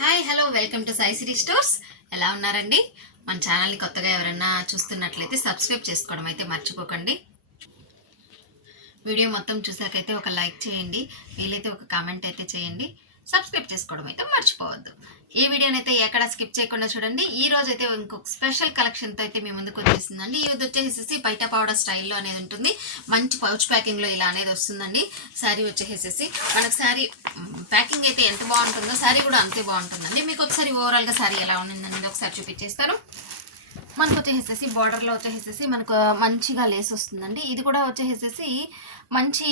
Hi hello welcome to Sai city stores. ఎలా ఉన్నారండి? మన ఛానల్ని కొత్తగా ఎవరైనా చూస్తున్నట్లయితే సబ్స్క్రైబ్ చేసుకోవడం అయితే మర్చిపోకండి. వీడియో మొత్తం చూసాకైతే ఒక లైక్ చేయండి, వీలైతే ఒక కామెంట్ అయితే చేయండి. సబ్స్క్రైబ్ చేసుకోవడం అయితే మర్చిపోవద్దు. ఈ వీడియోనైతే ఎక్కడ స్కిప్ చేయకుండా చూడండి. ఈ రోజు అయితే ఇంకొక స్పెషల్ కలెక్షన్తో అయితే మీ ముందుకు వచ్చేసిందండి. ఇది వచ్చేసేసి బయట పౌడర్ స్టైల్లో అనేది ఉంటుంది. మంచి పౌచ్ ప్యాకింగ్లో ఇలా అనేది వస్తుందండి. శారీ వచ్చేసేసి మనకు శారీ ప్యాకింగ్ అయితే ఎంత బాగుంటుందో శారీ కూడా అంతే బాగుంటుందండి. మీకు ఒకసారి ఓవరాల్గా శారీ ఎలా ఉండిందని ఒకసారి చూపించేస్తారు. మనకు వచ్చేసేసి బార్డర్లో వచ్చేసేసి మనకు మంచిగా లేస్ వస్తుందండి. ఇది కూడా వచ్చేసేసి మంచి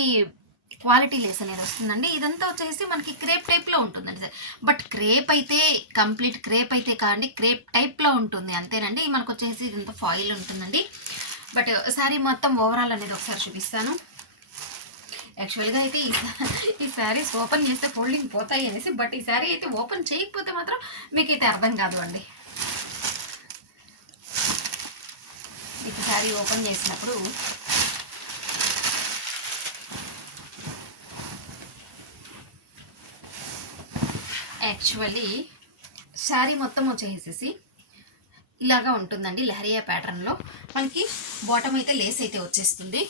క్వాలిటీ లేస్ అనేది వస్తుందండి. ఇదంతా వచ్చేసి మనకి క్రేప్ టైప్లో ఉంటుందండి సార్. బట్ క్రేప్ అయితే కంప్లీట్ క్రేప్ అయితే కాదండి, క్రేప్ టైప్లో ఉంటుంది అంతేనండి. మనకు వచ్చేసి ఇదంతా ఫాయిల్ ఉంటుందండి. బట్ శారీ మొత్తం ఓవరాల్ అనేది ఒకసారి చూపిస్తాను. యాక్చువల్గా అయితే ఈ శారీస్ ఓపెన్ చేస్తే ఫోల్డింగ్ పోతాయి అనేసి, బట్ ఈ శారీ అయితే ఓపెన్ చేయకపోతే మాత్రం మీకు అయితే అర్థం కాదు అండి. ఈ శారీ ఓపెన్ చేసినప్పుడు యాక్చువల్లీ శారీ మొత్తం వచ్చేసేసి ఇలాగా ఉంటుందండి. లహరియా ప్యాటర్న్లో మనకి బాటమ్ అయితే లేస్ అయితే వచ్చేస్తుంది.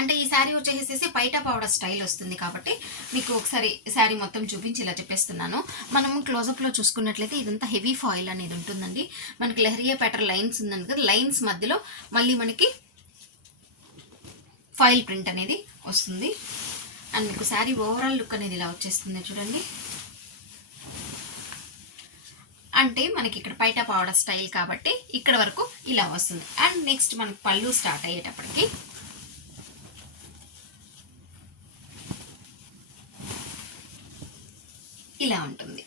అంటే ఈ శారీ వచ్చేసేసి పైట పౌడర్ స్టైల్ వస్తుంది కాబట్టి మీకు ఒకసారి శారీ మొత్తం చూపించి ఇలా చెప్పేస్తున్నాను. మనము క్లోజప్లో చూసుకున్నట్లయితే ఇదంతా హెవీ ఫాయిల్ అనేది ఉంటుందండి. మనకి లహరియా ప్యాటర్న్ లైన్స్ ఉందండి కదా, లైన్స్ మధ్యలో మళ్ళీ మనకి ఫాయిల్ ప్రింట్ అనేది వస్తుంది. అండ్ మీకు శారీ ఓవరాల్ లుక్ అనేది ఇలా వచ్చేస్తుంది చూడండి. అంటే మనకి ఇక్కడ పైట పౌడర్ స్టైల్ కాబట్టి ఇక్కడ వరకు ఇలా వస్తుంది. అండ్ నెక్స్ట్ మనకి పళ్ళు స్టార్ట్ అయ్యేటప్పటికి ఇలా ఉంటుంది.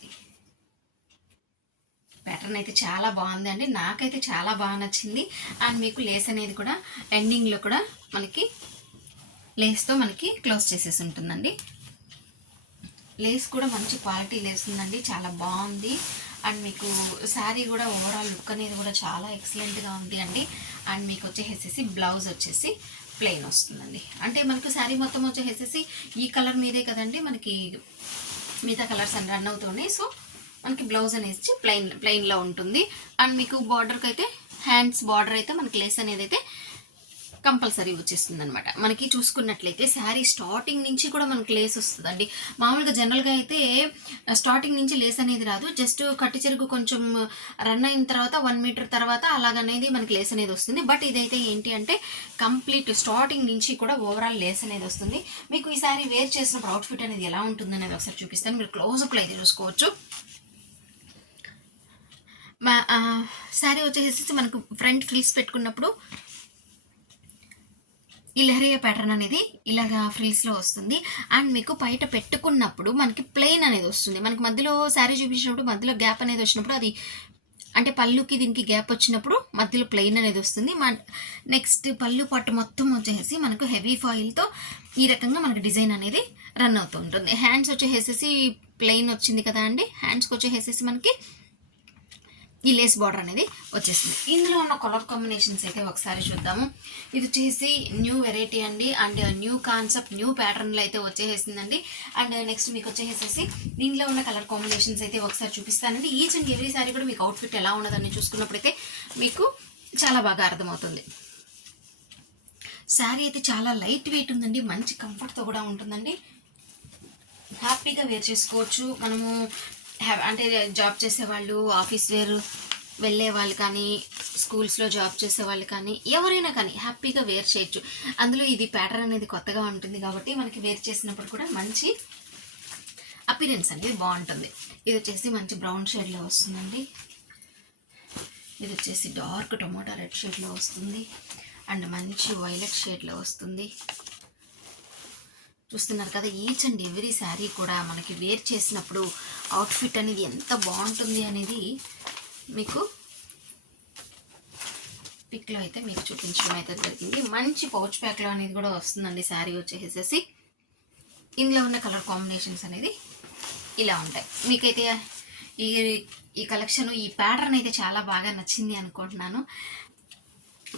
ప్యాటర్న్ అయితే చాలా బాగుంది అండి, నాకైతే చాలా బాగా నచ్చింది. అండ్ మీకు లేస్ అనేది కూడా ఎండింగ్లో కూడా మనకి లేస్తో మనకి క్లోజ్ చేసేసి ఉంటుందండి. లేస్ కూడా మంచి క్వాలిటీ లేస్ ఉందండి, చాలా బాగుంది. అండ్ మీకు శారీ కూడా ఓవరాల్ లుక్ అనేది కూడా చాలా ఎక్సలెంట్గా ఉంది అండి. అండ్ మీకు వచ్చేసేసి బ్లౌజ్ వచ్చేసి ప్లెయిన్ వస్తుందండి. అంటే మనకు శారీ మొత్తం వచ్చేసేసి ఈ కలర్ మీదే కదండి, మనకి మిగతా కలర్స్ అని రన్ అవుతున్నాయి. సో మనకి బ్లౌజ్ అనేది ప్లెయిన్లో ఉంటుంది. అండ్ మీకు బార్డర్కి అయితే హ్యాండ్స్ బార్డర్ అయితే మనకి లేస్ అనేది అయితే కంపల్సరీ వచ్చేస్తుంది అనమాట. మనకి చూసుకున్నట్లయితే శారీ స్టార్టింగ్ నుంచి కూడా మనకి లేస్ వస్తుందండి. మామూలుగా జనరల్గా అయితే స్టార్టింగ్ నుంచి లేస్ అనేది రాదు, జస్ట్ కట్టి చెరుగు కొంచెం రన్ అయిన తర్వాత 1 మీటర్ తర్వాత అలాగనేది మనకి లేస్ అనేది వస్తుంది. బట్ ఇదైతే ఏంటి అంటే కంప్లీట్ స్టార్టింగ్ నుంచి కూడా ఓవరాల్ లేస్ అనేది వస్తుంది. మీకు ఈ శారీ వేర్ చేసినప్పుడు అవుట్ఫిట్ అనేది ఎలా ఉంటుంది అనేది ఒకసారి చూపిస్తాను. మీరు క్లోజ్అప్లో అయితే చూసుకోవచ్చు. శారీ వచ్చేసి మనకు ఫ్రంట్ ఫ్రిల్స్ పెట్టుకున్నప్పుడు ఈ లహరియా ప్యాటర్న్ అనేది ఇలాగా ఫ్రిల్స్లో వస్తుంది. అండ్ మీకు బయట పెట్టుకున్నప్పుడు మనకి ప్లెయిన్ అనేది వస్తుంది. మనకి మధ్యలో శారీ చూపించినప్పుడు మధ్యలో గ్యాప్ అనేది వచ్చినప్పుడు అది అంటే పళ్ళుకి దీనికి గ్యాప్ వచ్చినప్పుడు మధ్యలో ప్లెయిన్ అనేది వస్తుంది. నెక్స్ట్ పళ్ళు పట్టు మొత్తం వచ్చేసి మనకు హెవీ ఫాయిల్తో ఈ రకంగా మనకు డిజైన్ అనేది రన్ అవుతూ ఉంటుంది. హ్యాండ్స్ వచ్చేసేసి ప్లెయిన్ వచ్చింది కదా అండి, హ్యాండ్స్కి వచ్చేసేసి మనకి ఈ లేస్ బార్డర్ అనేది వచ్చేసింది. ఇందులో ఉన్న కలర్ కాంబినేషన్స్ అయితే ఒకసారి చూద్దాము. ఇది వచ్చేసి న్యూ వెరైటీ అండి, అండ్ న్యూ కాన్సెప్ట్ న్యూ ప్యాటర్న్లో అయితే వచ్చేసిందండి. అండ్ నెక్స్ట్ మీకు వచ్చేసేసి దీనిలో ఉన్న కలర్ కాంబినేషన్స్ అయితే ఒకసారి చూపిస్తానండి. ఈచ్ అండ్ ఎవ్రీ సారీ కూడా మీకు అవుట్ఫిట్ ఎలా ఉన్నదని చూసుకున్నప్పుడైతే మీకు చాలా బాగా అర్థమవుతుంది. శారీ అయితే చాలా లైట్ వెయిట్ ఉందండి, మంచి కంఫర్ట్తో కూడా ఉంటుందండి. హ్యాపీగా వేర్ చేసుకోవచ్చు. మనము అంటే జాబ్ చేసేవాళ్ళు, ఆఫీస్ వేర్ వెళ్ళే వాళ్ళు కానీ, స్కూల్స్లో జాబ్ చేసే వాళ్ళు కానీ ఎవరైనా కానీ హ్యాపీగా వేర్ చేయొచ్చు. అందులో ఇది ప్యాటర్న్ అనేది కొత్తగా ఉంటుంది కాబట్టి మనకి వేర్ చేసినప్పుడు కూడా మంచి అపిరెన్స్ అనేది బాగుంటుంది. ఇది వచ్చేసి మంచి బ్రౌన్ షేడ్లో వస్తుందండి. ఇది వచ్చేసి డార్క్ టొమాటో రెడ్ షేడ్లో వస్తుంది. అండ్ మంచి వైలెట్ షేడ్లో వస్తుంది. చూస్తున్నారు కదా, ఈచ్ అండ్ ఎవ్రీ శారీ కూడా మనకి వేర్ చేసినప్పుడు అవుట్ఫిట్ అనేది ఎంత బాగుంటుంది అనేది మీకు పిక్లో అయితే మీకు చూపించడం అయితే జరిగింది. మంచి పౌచ్ ప్యాక్లో అనేది కూడా వస్తుందండి శారీ వచ్చేసేసి. ఇందులో ఉన్న కలర్ కాంబినేషన్స్ అనేది ఇలా ఉంటాయి. మీకైతే ఈ కలెక్షన్ ఈ ప్యాటర్న్ అయితే చాలా బాగా నచ్చింది అనుకుంటున్నాను.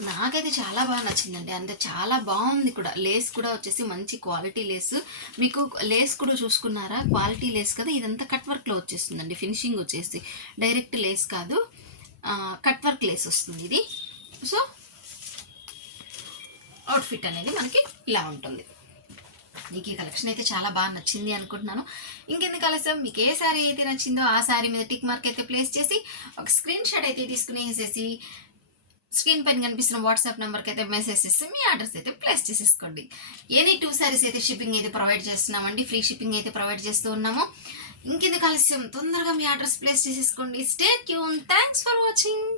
నాకైతే చాలా బాగా నచ్చిందండి. అంటే చాలా బాగుంది కూడా. లేస్ కూడా వచ్చేసి మంచి క్వాలిటీ లేస్. మీకు లేస్ కూడా చూసుకున్నారా, క్వాలిటీ లేస్ కదా. ఇదంతా కట్ వర్క్లో వచ్చేస్తుందండి. ఫినిషింగ్ వచ్చేసి డైరెక్ట్ లేస్ కాదు, కట్ వర్క్ లేస్ వస్తుంది ఇది. సో అవుట్ఫిట్ అనేది మనకి ఇలా ఉంటుంది. మీకు ఈ కలెక్షన్ అయితే చాలా బాగా నచ్చింది అనుకుంటున్నాను. ఇంకెందుకు ఆలస్యం, మీకు ఏ శారీ అయితే నచ్చిందో ఆ శారీ మీద టిక్ మార్క్ అయితే ప్లేస్ చేసి ఒక స్క్రీన్ షాట్ అయితే తీసుకునేసేసి స్క్రీన్ పైన కనిపిస్తున్న వాట్సాప్ నెంబర్కి అయితే మెసేజ్ చేసి మీ అడ్రస్ అయితే ప్లేస్ చేసేసుకోండి. ఎనీ 2 శారీస్ అయితే షిప్పింగ్ అయితే ప్రొవైడ్ చేస్తున్నామండి. ఫ్రీ షిప్పింగ్ అయితే ప్రొవైడ్ చేస్తూ ఉన్నాము. ఇంకెందుకు ఆలస్యం, తొందరగా మీ అడ్రస్ ప్లేస్ చేసేసుకోండి. Stay tune. Thanks for watching.